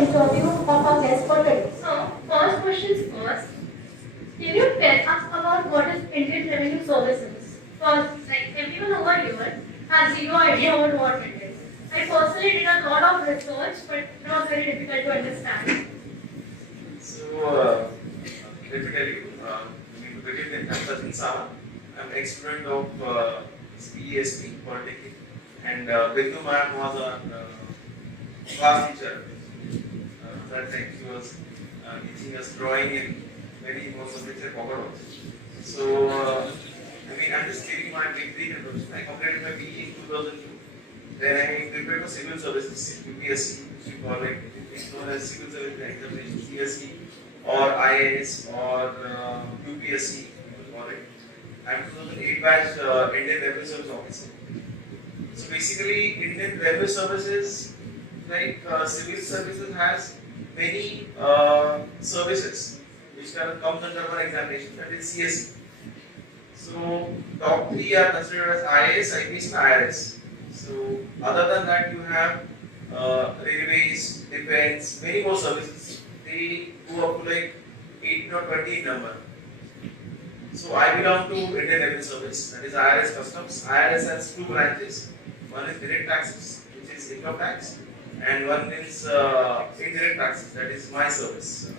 interview of our guest for today. So, first questions first. Can you tell us about what is Indian Revenue Services? First, like everyone over here has zero idea about what it is. I personally did a lot of research, but it was very difficult to understand. So, let me tell you, to begin with, I'm Sachin Sawant. I'm an ex-student of PESP, Polytechnic, and Bindu ma'am was our class teacher. That time she was teaching us drawing in many more subjects I forgot also. So, I'm just giving my brief introduction. I completed my BE in 2002. Then I prepared for civil services, UPSC, which we call it. It's known as civil service examination, CSE, or IAS, or UPSC, we call it. I'm 2008 batch Indian Revenue Service Officer. So basically, Indian Revenue Services, like civil services, has many services which comes under one examination, that is CSE. So top three are considered as IAS, IPS, and IRS. So other than that, you have railways, defense, many more services. They go up to like 18 or 20 in number. So I belong to Indian Revenue Service, that is IRS Customs. IRS has two branches. One is direct taxes, which is income tax, and one is indirect taxes, that is my service.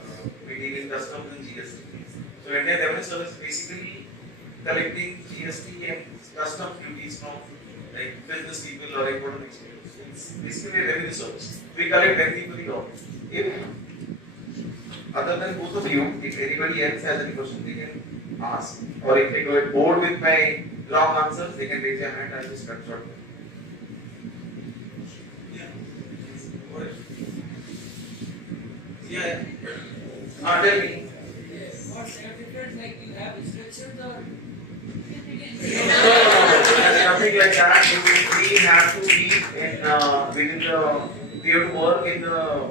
We deal in customs and GST. So Indian Revenue Service basically collecting GST and customs duties from like business people or important experience. It's basically a revenue service. We collect everybody on. If other than both of you, if anybody else has any question, they can ask. Or if they go bored with my long answers, they can raise their hand. I'll just cut short. Yeah. Tell me. What's the difference? Like you have structured or Nothing like that. We have to be we have to work in the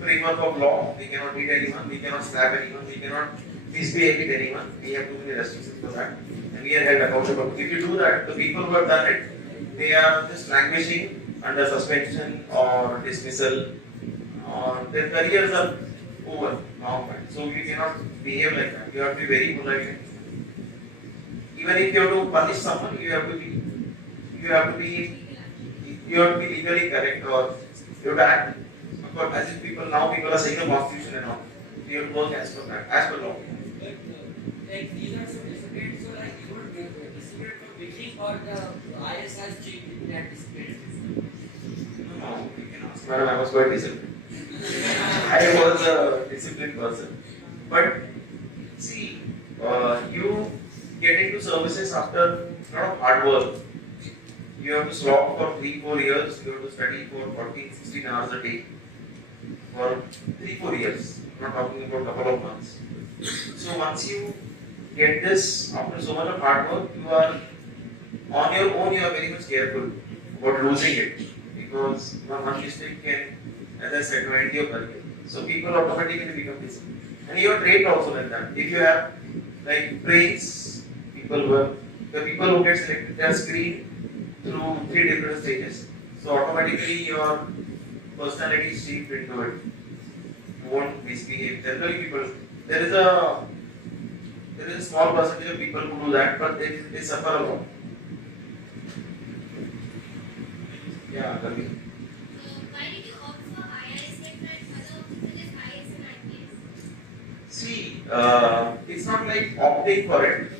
framework of law. We cannot beat anyone, we cannot slap anyone, we cannot misbehave with anyone. We have too many restrictions for that. And we are held accountable. If you do that, the people who have done it, they are just languishing under suspension or dismissal, or their careers are over now. So you cannot behave like that. You have to be very polite. Even if you have to punish someone, you have to be legally correct, or you have to act. But as if people are saying the constitution and all, you have to work as per that, as per law. like these are some disciplines, so like you would be disciplined from beginning or the IS has changed that discipline? No, you can ask. Madam, I was quite disciplined. I was a disciplined person. But see, you get into services after a lot of hard work. You have to slog for 3-4 years, you have to study for 14-16 hours a day for 3-4 years. I'm not talking about a couple of months. So once you get this, after so much of hard work, you are on your own, you are very much careful about losing it, because one mistake can, as I said, end your career. So people automatically become disciplined. And you are trained also like that. If you have like brains, the people who get selected, they are screened through 3 different stages. So automatically your personality is shaped into it. You won't misbehave. Generally people, there is a small percentage of people who do that, but they suffer a lot. Yeah, Ravi. Why did you opt for IIS like other options IS and IPS? See, it's not like opting for it.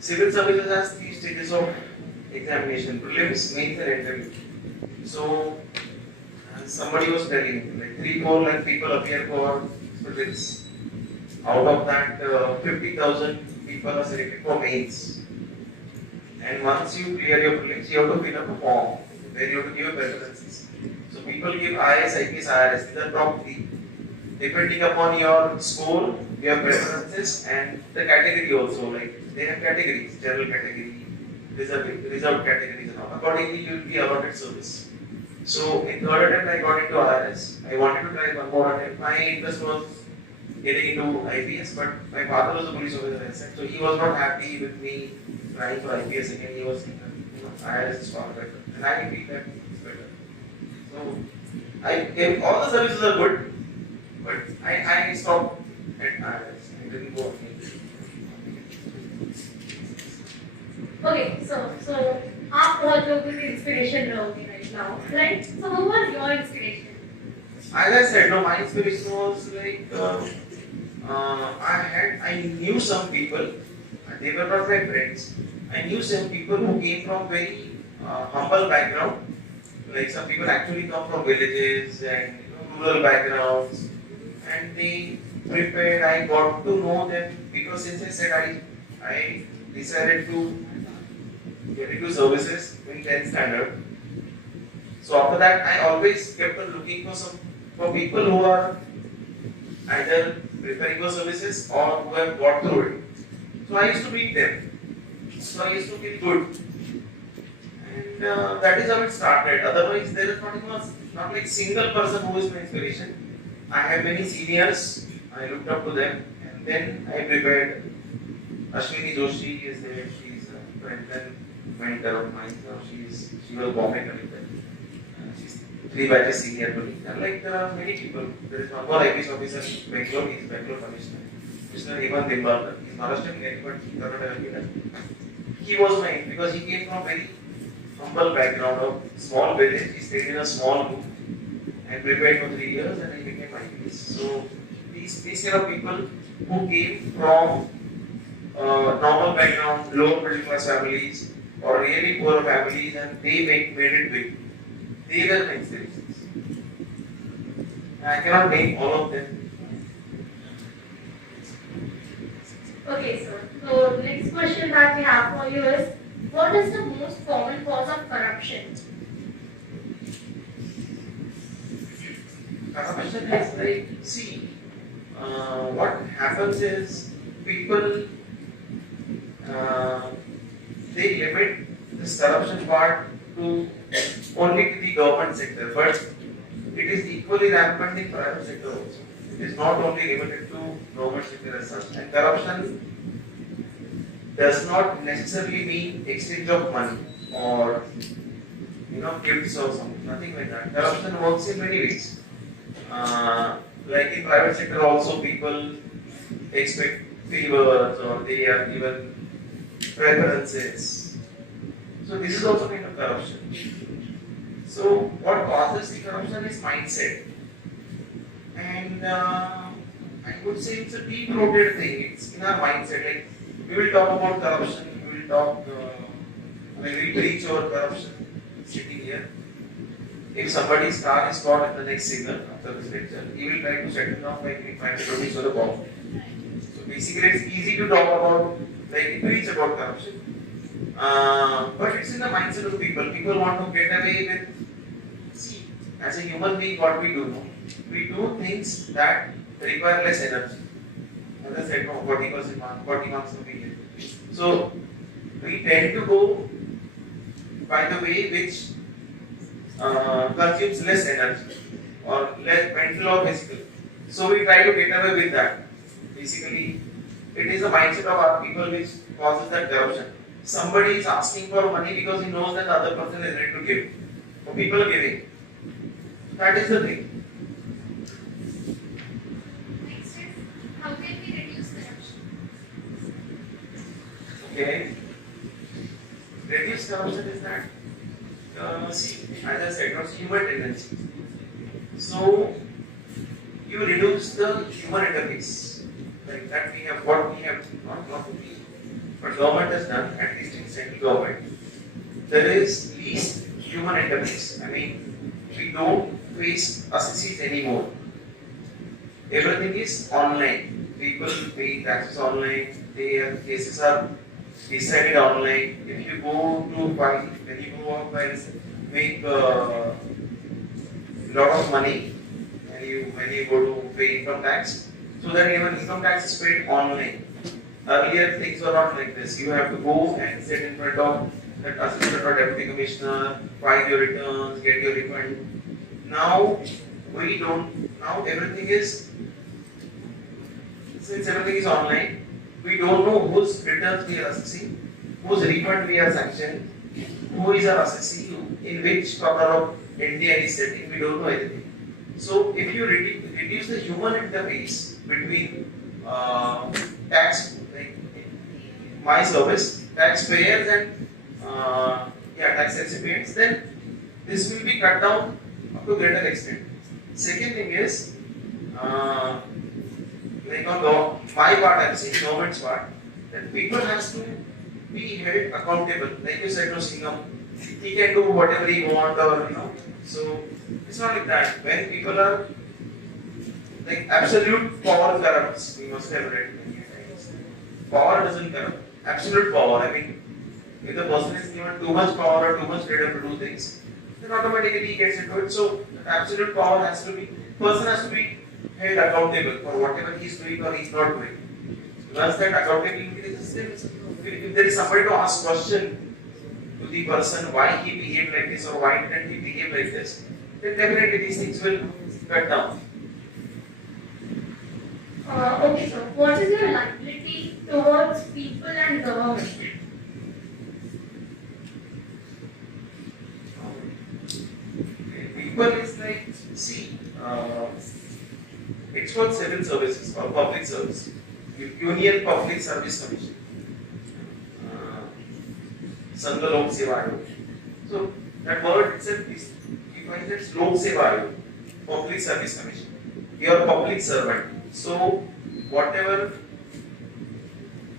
Civil services has 3 stages of examination: prelims, mains, and interview. So, somebody was telling, like 3-4 lakh people appear for prelims. Out of that, 50,000 people are selected for mains. And once you clear your prelims, you have to fill up a form where you have to give your preferences. So people give IS, IPS, IRS. These are top 3. Depending upon your score, your preferences, and the category also. Like they have categories: general category, reserved categories, and all. Accordingly, you will be allotted service. So in third attempt, I got into IRS. I wanted to try one more attempt. My interest was getting into IPS, but my father was a police officer, I said, so he was not happy with me trying for IPS again. He was thinking, IRS is far better, and I feel that it's better. So All the services are good, but I stopped at IIS. I didn't go. Okay, so आप बहुत लोगों की inspiration रहोगे right now, right? So who was your inspiration? As I said, no, my inspiration was like I knew some people. They were not my friends. I knew some people who came from very humble background. Like some people actually come from villages and rural backgrounds, and they prepared. I got to know them because since I said I decided to get into services in 10th standard. So after that, I always kept on looking for people who are either preparing for services or who have got through it. So I used to meet them. So I used to feel good. And that is how it started. Otherwise, there is not like single person who is my inspiration. I have many seniors. I looked up to them, and then I prepared. Ashwini Joshi is there. She's a friend and mentor of mine. So she was Bombay collector. She's 3 batches senior to me. And like there are many people. There is one more IPS officer in Bangalore. He is Bangalore commissioner. Mr. Ivan Dimbalkar. He is Maharashtrian guy, but he Karnataka. He was mine because he came from very humble background of small village. He stayed in a small room and prepared for 3 years, and he became IPS. So these kind of people who came from normal background, lower middle class families or really poor families, and they made it big. They were my inspirations. I cannot name all of them. Okay, so next question that we have for you is, what is the most common cause of corruption? Corruption is like, see, what happens is people they limit this corruption part to only to the government sector, but it is equally rampant in private sector also. It is not only limited to government sector as such. And corruption does not necessarily mean exchange of money or gifts or something. Nothing like that. Corruption works in many ways. Like in private sector also, people expect favors or they are given preferences. So this is also kind of corruption. So what causes the corruption is mindset. And I would say it's a deep-rooted thing. It's in our mindset. Like we will talk about corruption. We will talk. We will preach over corruption. Sitting here. If somebody's car is caught at the next signal after this lecture, he will try to shut it down by trying to produce the bomb. So basically, it's easy to talk about, like preach about corruption. But it's in the mindset of people. People want to get away with. See, as a human being, what we do? No? We do things that require less energy. As I said, no, 40 marks per period. So we tend to go by the way which consumes less energy or less mental or physical. So we try to get away with that. Basically, it is the mindset of our people which causes that corruption. Somebody is asking for money because he knows that the other person is ready to give. So people are giving. That is the thing. Next is, how can we reduce corruption? Okay. Reduce corruption is that, see, as I said, it's human tendency. So, you reduce the human interface. Like that we have, what we have, not we, but government has done, at least in central government. There is least human interface. I mean, we don't face assessees anymore. Everything is online. People pay taxes online. Their cases are decided online. If you go to file, when you go out files, make a lot of money, and when you go to pay income tax, so that even income tax is paid online. Earlier things were not like this. You have to go and sit in front of that assistant or deputy commissioner, file your returns, get your refund. Now we don't. Now everything is, since everything is online, we don't know whose returns we are assessing, whose refund we are sanctioning, who is our assessee, in which corner of India is sitting. We don't know anything. So if you reduce the human interface between tax, like my service, taxpayers and tax recipients, then this will be cut down up to a greater extent. Second thing is, like on my part, I'm saying government's part, that people has to be held accountable. Like you said, no Singham, he can do whatever he want, or So it's not like that. When people are like absolute power corrupts, we must have read many times. Power doesn't corrupt. Absolute power. I mean, if the person is given too much power or too much freedom to do things, then automatically he gets into it. So absolute power has to be, person has to be held accountable for whatever he is doing or he is not doing. Once that accountability is, if there is somebody to ask question to the person why he behaved like this or why didn't he behave like this, then definitely these things will cut down. Okay, so what is your liability towards people and government? People is like, see, it's called civil services or public service. Union Public Service Commission. Sangha Lok Seva Ayog. So that word itself is, you find that Lok Seva Ayog, Public Service Commission. You are public servant. So whatever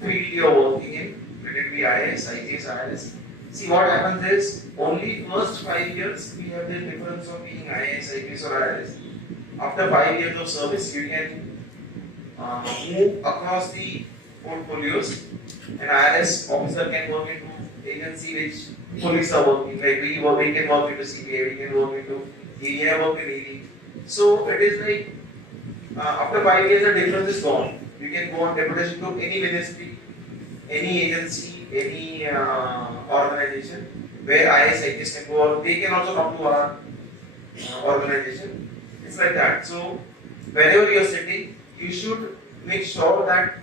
field you are working in, let it be IAS, IGS, IRS. See what happens is only first 5 years we have the difference of being IAS, IGS or IRS. After 5 years of service, you can move across the portfolios. An IRS officer can work into agency which police are working, like we can work into CBI, we can work into ED, I work in ED. So it is like after 5 years the difference is gone. You can go on deputation to any ministry, any agency, any organization where IAS, IGS can go, or they can also come to our organization. It's like that. So wherever you are sitting, you should make sure that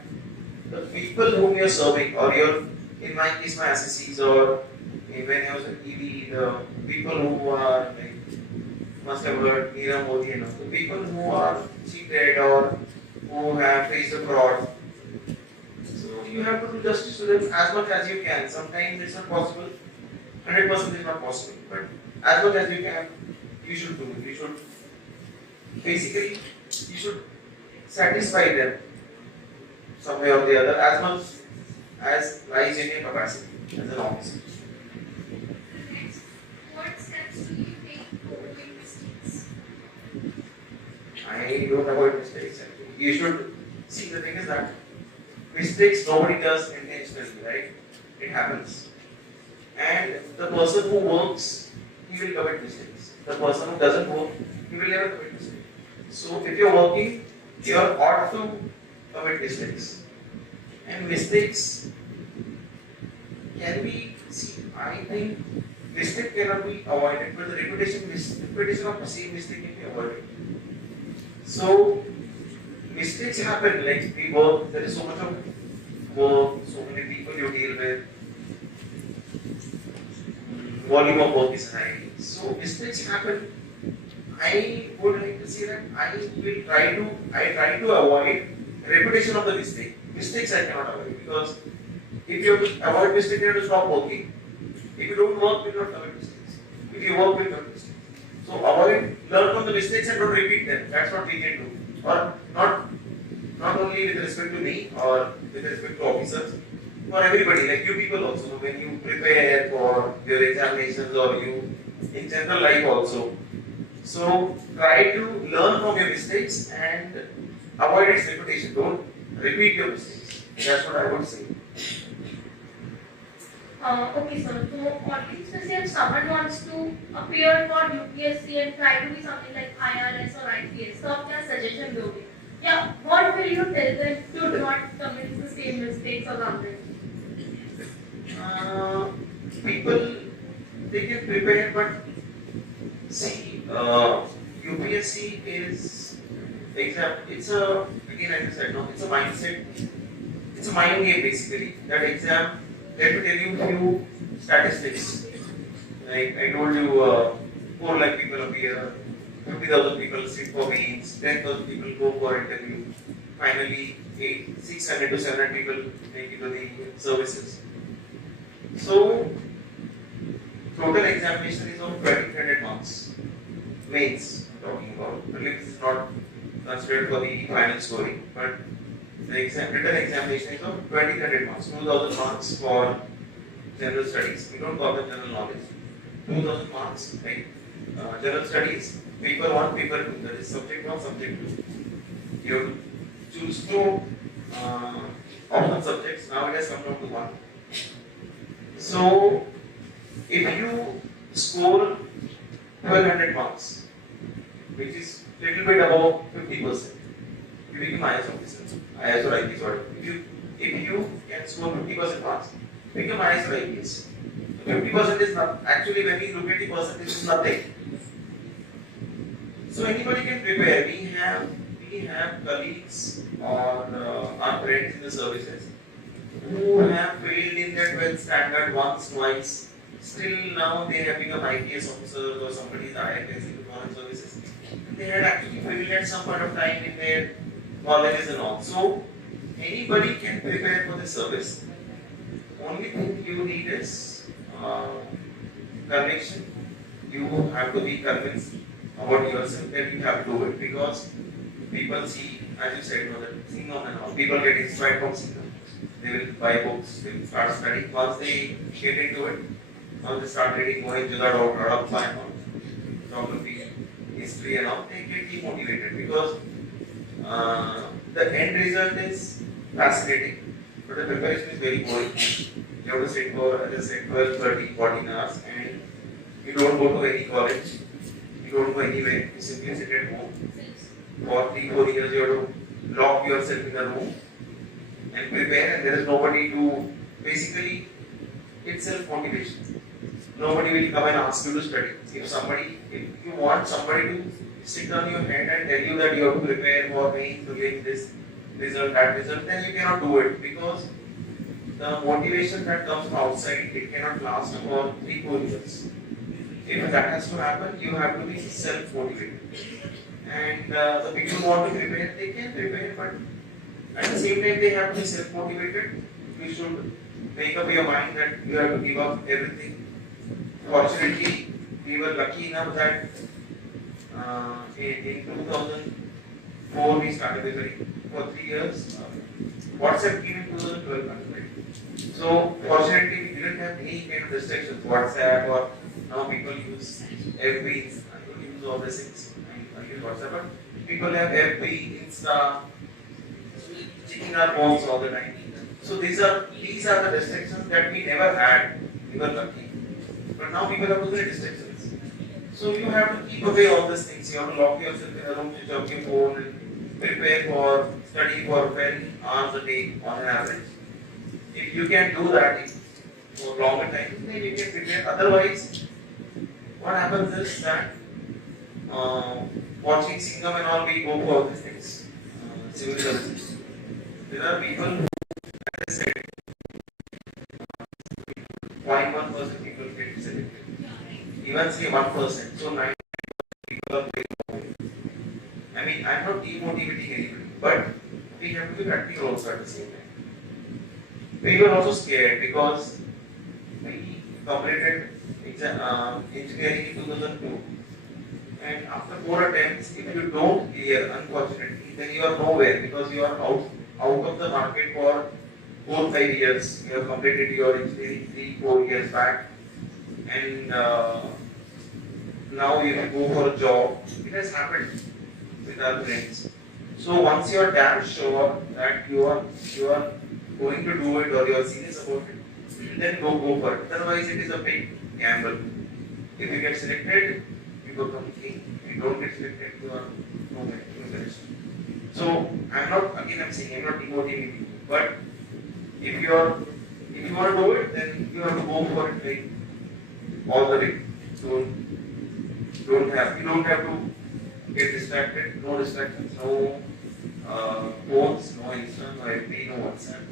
the people whom you are serving, or in my case, my assessees, or when I was in ED, the people who are like, must have heard Neerav Modi and all, the people who are cheated or who have faced a fraud. So you have to do justice to them as much as you can. Sometimes it's not possible, 100% is not possible, but as much as you can, you should do it. You should basically, you should satisfy them some way or the other as much as lies in your capacity as an officer. Next, what steps do you take to avoid mistakes? I don't avoid mistakes actually. You should see, the thing is that mistakes nobody does intentionally, right? It happens. And the person who works, he will commit mistakes. The person who doesn't work, he will never commit mistakes. So if you're working, you are ought to commit mistakes. And mistakes can be, see, I think mistake cannot be avoided, but the repetition of the same mistake can be avoided. So mistakes happen, like we work, there is so much of work, so many people you deal with, volume of work is high. So mistakes happen. I would like to say that I try to avoid repetition of the mistake. Mistakes I cannot avoid, because if you avoid mistake, you have to stop working. If you don't work, you will not commit mistakes. If you work, you will commit mistakes. So learn from the mistakes and don't repeat them. That's what we can do. Or not only with respect to me or with respect to officers, for everybody, like you people also, when you prepare for your examinations or you in general life also. So try to learn from your mistakes and avoid its repetition. Don't repeat your mistakes. That's what I would say. Okay, sir. So, audience, if someone wants to appear for UPSC and try to be something like IRS or IPS, so what suggestion do you? Yeah, what will you tell them to not commit the same mistakes or something? People, they can prepare, but see, UPSC is exam. It's a, again as I said, no, it's a mindset. It's a mind game basically. That exam, let me tell you few statistics. Like I told you, 4 lakh people appear, 50,000 people sit for meetings, 10,000 people go for interview, finally 600 to 700 people make it to the services. So total examination is of 2,200 marks. Mains I'm talking about. Prelims is not considered for the final scoring, but the written examination is of 2,200 marks. 2,000 marks for general studies. We don't call them general knowledge. 2,000 marks, right? General studies, paper 1, paper 2, that is subject 1, subject 2. You have to choose two optional subjects. Now it has come down to 1. So, if you score 1,200 marks, which is little bit above 50%, you become IS officer, IS or IPS, whatever. If you can score 50% marks, you become IS or IPS. 50% is not, actually when we look at the percentage, is nothing. So anybody can prepare. We have colleagues or our friends in the services who have failed in their 12th standard once, twice. Still now they have become IPS officers or somebody in the IFS in the foreign services. And they had actually failed at some point of time in their colleges and all. So anybody can prepare for the service. Only thing you need is conviction. You have to be convinced about yourself that you have to do it, because people see, as you said, you know, that Singham and all, people get inspired from Singham. They will buy books, they will start studying. Once they get into it, once they start reading Mohenjo-daro, Harappa and all, geography, history and all, they get demotivated because the end result is fascinating, but the preparation is very boring. You have to sit for, as I said, 12, 13, 14 hours, and you don't go to any college, you don't go anywhere, you simply sit at home. For 3-4 years, you have to lock yourself in a room and prepare, and there is nobody to, basically, it's self-motivation. Nobody will come and ask you to study. If you want somebody to sit on your head and tell you that you have to prepare for mains to get this result, that result, then you cannot do it, because the motivation that comes from outside, it cannot last for 3-4 years. If that has to happen, you have to be self-motivated. And the people who want to prepare, they can prepare, but at the same time, they have to be self-motivated. You should make up your mind that you have to give up everything. Fortunately, we were lucky enough that in 2004 we started preparing for 3 years. WhatsApp came in 2012, right? So fortunately, we didn't have any kind of restrictions. WhatsApp, or now people use FB, people use all these things. I use WhatsApp, but people have FB, Insta, checking our phones all the time. So these are the restrictions that we never had. We were lucky. But now people have those restrictions. So you have to keep away all these things. You have to lock yourself in a room, switch off your phone, and prepare for study for 10 hours a day on an average. If you can do that for longer time, then you can prepare. Otherwise, what happens is that watching Singham and all, we go for all these things, civil services. There are people, as I said, 0.1% people get selected. Even say 1%, so 9 people are very low. I mean, I'm not demotivating anybody, but we have to be practical also at the same time. We were also scared because we completed engineering in 2002, and after 4 attempts, if you don't clear, unfortunately, then you are nowhere, because you are out of the market for 4-5 years. You have completed your engineering 3-4 years back, and now you go for a job. It has happened with our friends. So once you are damn sure that you are going to do it, or you are serious about it, then go for it. Otherwise, it is a big gamble. If you get selected, you become king. If you don't get selected, you are nowhere. So I'm saying I'm not demotivating you, but if you want to do it, then you have to go for it, like, all the way. So you don't have to get distracted. No distractions, no phones, no Insta, no FB, no WhatsApp,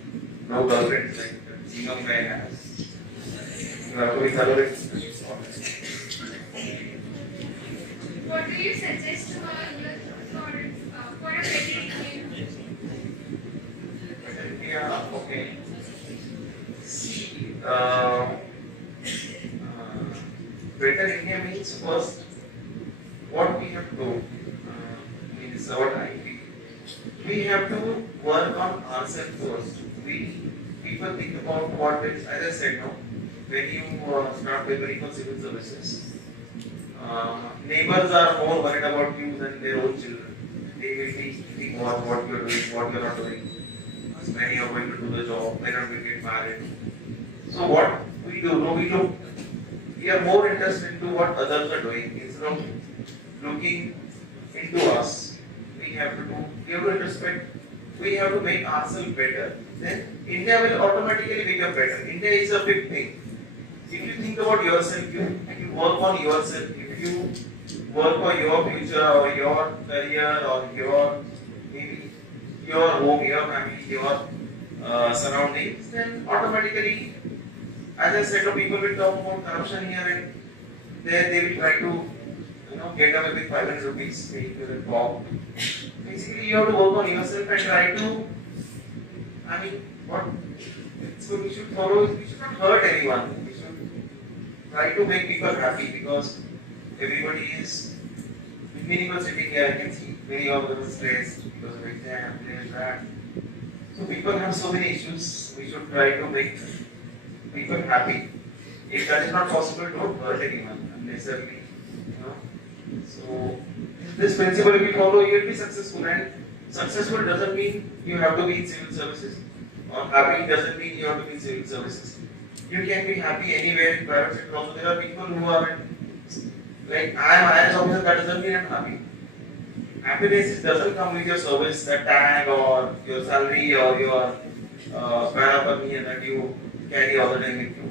no girlfriends like the Singham guy has. You have to be thorough. What do you suggest for a better Indian? Yeah, okay. See, better India means first what we have to do means what I feel. We have to work on ourselves first. People think about what is, as I said, no, when you start preparing for civil services, neighbors are more worried about you than their own children. They will be thinking what you are doing, what you are not doing, when you are going to do the job, when you are going to get married. So what we do, no, we are more interested into what others are doing instead of looking into us. We have to introspect, we have to make ourselves better. Then India will automatically become better. India is a big thing. If you think about yourself, if you work on yourself, if you work for your future or your career or your maybe your home, your family, your surroundings, then automatically, as I said, people will talk about corruption here and there. They will try to get away with 500 rupees, maybe you will talk. Basically, you have to work on yourself and try to. I mean, what we should follow is we should not hurt anyone. We should try to make people happy because everybody is. Many people sitting here, I can see many of them are stressed because of exam, this, that. So people have so many issues. We should try to make people happy. If that is not possible, don't hurt anyone unnecessarily. So this principle if you follow, you will be successful. And successful doesn't mean you have to be in civil services. Or happy doesn't mean you have to be in civil services. You can be happy anywhere in private sector. Also, there are people who are like I am IAS officer. That doesn't mean I am happy. Happiness doesn't come with your service, that tag or your salary or your paraphernalia that you carry all the time with you.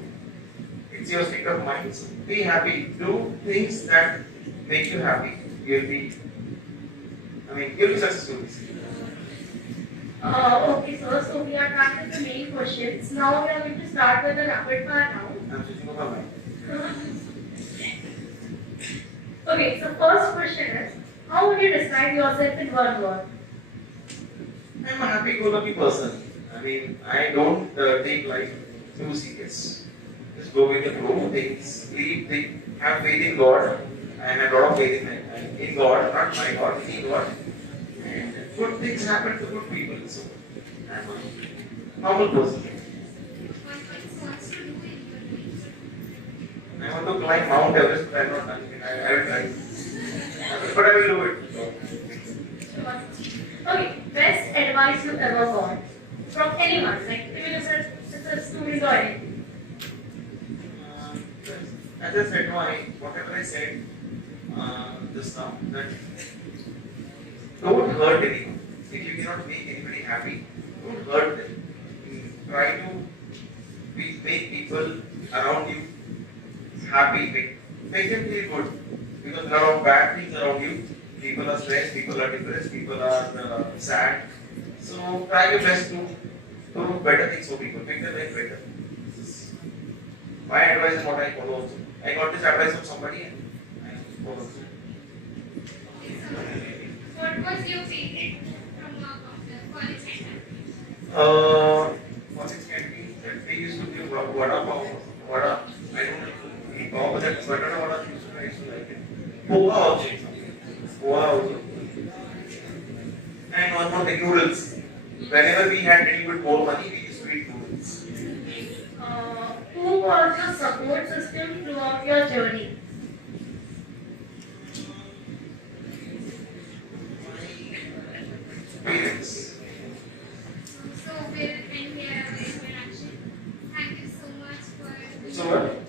It's your state of mind. So be happy. Do things that make you happy. You'll be successful. Okay, so we are done with the main questions. Now we are going to start with the rapid fire round. I'm switching over my mind. Okay, so first question is, how would you describe yourself in one word? I'm a happy-go-lucky person. I mean, I don't take life too serious. Just go with the flow. Have faith in God. I have a lot of faith in God, not my God, in God. And good things happen to good people. So I'm a normal person. What wants to do in your life? I want to climb Mount Everest, but I'm not done it. I will try. But I will do it. Okay, best advice you ever got from anyone, like even if it's a student or anything. As I said, whatever I said just now, that don't hurt anyone. If you cannot make anybody happy, don't hurt them. Try to make people around you happy, make them feel good. Because there are bad things around you. People are stressed, people are depressed, people are sad. So try your best to do better things for people, make their life better. This is my advice and what I follow also. I got this advice from somebody and I follow. What was your favorite from the college center? College canteen, they used to give vada pav, vada, I don't know, pav, but that butter vada I used to like it. Poha also. And one more thing, noodles. Whenever we had a little bit more money, we used to eat noodles. Who was your support system throughout your journey? Parents. So we'll end here our interaction. Thank you so much for So what?